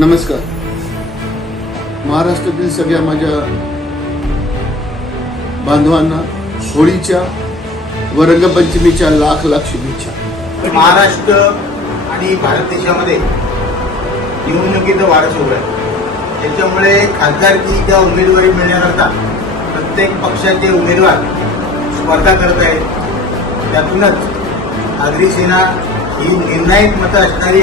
नमस्कार. महाराष्ट्रातील सगळ्या माझ्या बांधवांना होळीच्या व रंगपंचमीच्या लाख लाख शुभेच्छा. महाराष्ट्र आणि भारत देशामध्ये निवडणुकीचं वारं सुरू आहे. त्याच्यामुळे खासदारकी किंवा उमेदवारी मिळण्याकरता प्रत्येक पक्षाचे उमेदवार स्पर्धा करत आहेत. त्यातूनच आगरी सेना ही निर्णायक मतं असणारी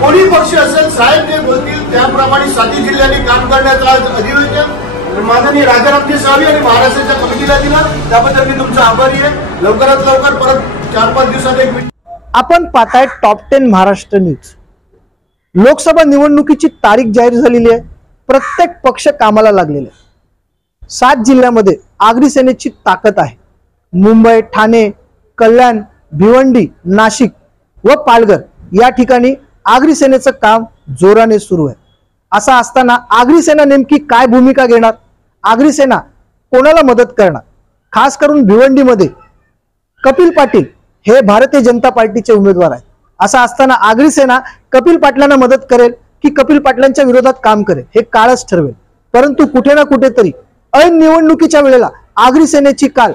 कोणी पक्ष असेल, साहेब जे बोलतील त्याप्रमाणे 7 जिल्ह्यांनी काम करण्याचं आज अधिवेशन माननीय राजारामजी सावी आणि महाराष्ट्राच्या कमिटीला दिला. त्याबद्दल मी तुमचा आभारी आहे. लवकरात लवकर परत 4-5 दिवसात एक मीटिंग. आपण पाहताय टॉप 10 महाराष्ट्र न्यूज. लोकसभा निवडणुकीची तारीख जाहीर झालेली आहे. प्रत्येक पक्ष कामाला लागलेला आहे. 7 जिल्ह्यामध्ये आगरी सेनेची ताकद आहे. मुंबई, ठाणे, कल्याण, भिवंडी, नाशिक व पालघर या ठिकाणी आगरी सेनेचं काम जोराने सुरू आहे. असं असताना आगरी सेना नेमकी काय भूमिका घेणार, आगरी सेना कोणाला मदत करणार, खास करून भिवंडीमध्ये कपिल पाटील हे भारतीय जनता पार्टीचे उमेदवार आहेत. असं असताना आगरी सेना कपिल पाटलांना मदत करेल की कपिल पाटलांच्या विरोधात काम करेल हे काळच ठरवेल. परंतु कुठे ना कुठेतरी ऐन निवडणुकीच्या वेळेला आगरी सेनेची काल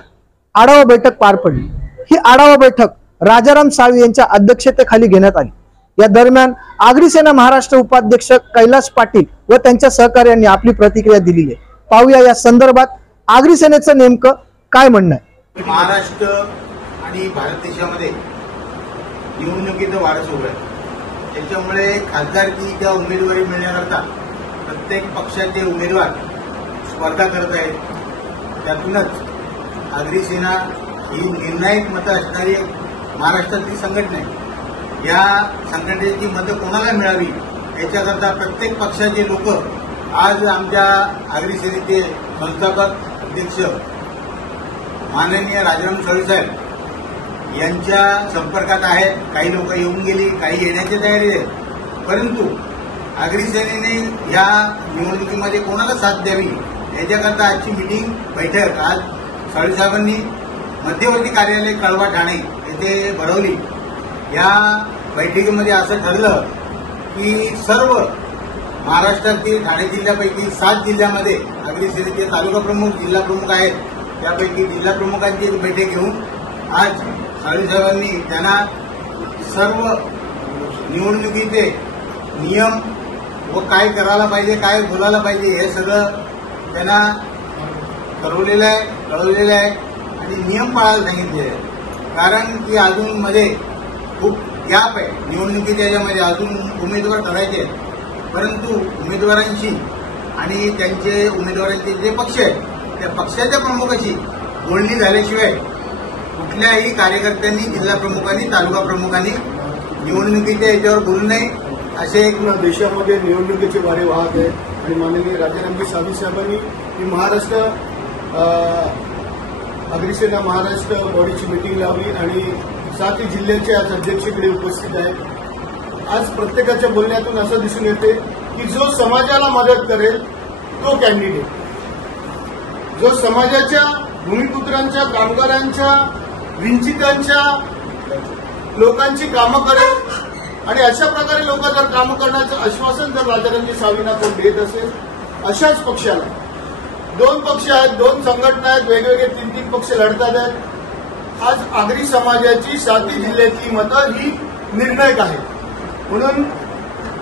आढावा बैठक पार पडली. ही आढावा बैठक राजाराम सावी यांच्या अध्यक्षतेखाली घेण्यात आली. या दरम्यान आगरी सेना महाराष्ट्र उपाध्यक्ष कैलास पाटील व त्यांच्या सहकार्यांनी आपली प्रतिक्रिया दिलेली आहे. पाहूया या संदर्भात आगरी सेनेचं नेमकं काय म्हणणं आहे. महाराष्ट्र आणि भारत देशामध्ये निवडणुकीचं वारं सुरू आहे. त्याच्यामुळे खासदारकी किंवा उमेदवारी मिळण्याकरता प्रत्येक पक्षाचे उमेदवार स्पर्धा करत आहेत. त्यातूनच आगरी सेना ही निर्णायक मतं असणारी महाराष्ट्रातली संघटना आहे. या संघटनेची मतं कोणाला मिळावी याच्याकरता प्रत्येक पक्षाचे लोक आज आमच्या आगरी सेनेचे संस्थापक अध्यक्ष माननीय राजाराम सावी साहेब यांच्या संपर्कात आहेत. काही लोक येऊन गेली, काही येण्याची तयारी आहे. परंतु आगरी सेनेने या निवडणुकीमध्ये कोणाला साथ द्यावी याच्याकरता आजची मीटिंग बैठक आज सावी साहेबांनी मध्यवर्ती कार्यालय कळवा ठाणे येथे भरवली. या बैठकीमध्ये असं ठरलं की सर्व महाराष्ट्रातील ठाणे जिल्ह्यापैकी 7 जिल्ह्यामध्ये आगरी सेनेचे तालुका प्रमुख, जिल्हा प्रमुख आहेत. त्यापैकी जिल्हा प्रमुखांची एक बैठक घेऊन आज सावी साहेबांनी त्यांना सर्व निवडणुकीचे नियम व काय करायला पाहिजे, काय बोलायला पाहिजे हे सगळं त्यांना ठरवलेलं आहे, कळवलेलं आहे आणि नियम पाळायला सांगितले आहे. कारण की अजून मध्ये खूप गॅप आहे निवडणुकीच्या याच्यामध्ये. अजून उमेदवार ठरायचे आहेत. परंतु उमेदवारांशी आणि त्यांचे उमेदवारांचे जे पक्ष आहेत त्या पक्षाच्या प्रमुखाशी बोलणी झाल्याशिवाय कुठल्याही कार्यकर्त्यांनी, जिल्हा प्रमुखांनी, तालुका प्रमुखांनी निवडणुकीच्या याच्यावर बोलू नये असे एक देशामध्ये निवडणुकीचे वारे वाहत आहे आणि माननीय राजारामजी सावी साहेबांनी ही महाराष्ट्र आगरी सेना महाराष्ट्र बॉडीची मीटिंग लावली आणि 7 जिल्ह्याचे आज अध्यक्षकडे उपस्थित आहेत. आज प्रत्येकाच्या बोलण्यातून असं दिसून येते की जो समाजाला मदत करेल तो कॅन्डिडेट, जो समाजाच्या भूमिपुत्रांच्या, कामगारांच्या, वंचितांच्या लोकांची कामं करेल आणि अशा प्रकारे लोक जर कामं करण्याचं आश्वासन जर राजारामजी सावींना कोण देत असेल अशाच पक्षाला, 2 पक्ष आहेत, 2 संघटना आहेत, वेगवेगळे 3-3 पक्ष लढतात आहेत. आज आगरी समाजाची 7 जिल्ह्यातली मतं ही निर्णायक आहे. म्हणून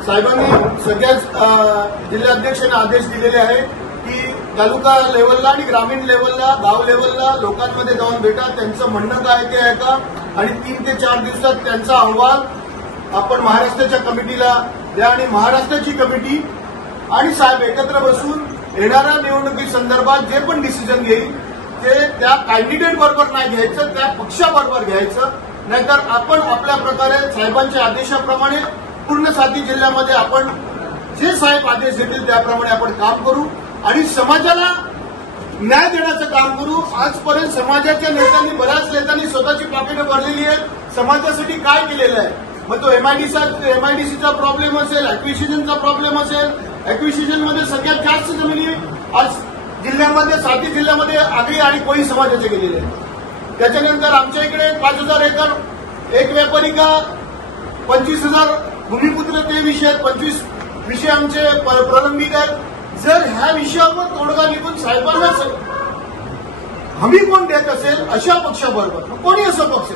साहेबांनी सगळ्याच जिल्हाध्यक्षांना आदेश दिलेले आहे की तालुका लेवलला आणि ग्रामीण लेवलला, गाव लेवलला लोकांमध्ये जाऊन भेटा, त्यांचं म्हणणं काय ते ऐका आणि 3 ते 4 दिवसात त्यांचा अहवाल आपण महाराष्ट्राच्या कमिटीला द्या आणि महाराष्ट्राची कमिटी आणि साहेब एकत्र बसून येणाऱ्या निवडणुकी संदर्भात जे पण डिसिजन घेईल ते त्या कॅन्डिडेट बरोबर नाही घ्यायचं, त्या पक्षाबरोबर घ्यायचं. नाहीतर आपण आपल्या प्रकारे साहेबांच्या आदेशाप्रमाणे पूर्ण 7 जिल्ह्यामध्ये आपण जे साहेब आदेश देतील त्याप्रमाणे आपण काम करू आणि समाजाला न्याय देण्याचं काम करू. आजपर्यंत समाजाच्या नेत्यांनी, बऱ्याच नेत्यांनी स्वतःची पाकिटं भरलेली आहेत. समाजासाठी काय केलेलं आहे, मग तो एमआयडीसीचा प्रॉब्लेम असेल, ऍक्विजिशनचा प्रॉब्लेम असेल. ऍक्विजिशनमध्ये सगळ्यात जास्त जमिनी आज जिल्ह्यामध्ये 7 जिल्ह्यामध्ये आगरी आणि कोळी समाजाचे गेलेले आहेत. त्याच्यानंतर आमच्या इकडे 5,000 एकर एक व्यापारी का 25,000 भूमिपुत्र ते विषय 25 विषय आमचे प्रलंबित आहेत. जर ह्या विषयावर तोडगा निघून साहेबांनाच हमी कोण देत असेल अशा पक्षाबरोबर, कोणी असं पक्ष,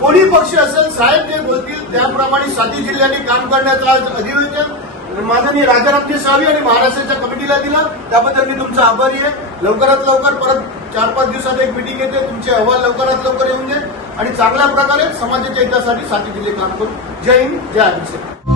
कोणी पक्ष असेल, साहेब जे बोलतील त्याप्रमाणे 7 जिल्ह्यांनी काम करण्याचं आज अधिवेशन माननीय राजारामजी साळवी आणि महाराष्ट्राच्या कमिटीला दिला. त्याबद्दल मी तुमचा आभारी आहे. लवकरात लवकर परत 4-5 दिवसात एक मिटिंग येते. तुमचे अहवाल लवकरात लवकर येऊन जाईल आणि चांगल्या प्रकारे समाजाच्या हितासाठी 7 जिल्हे काम करू. जय हिंद, जय आदिवासी.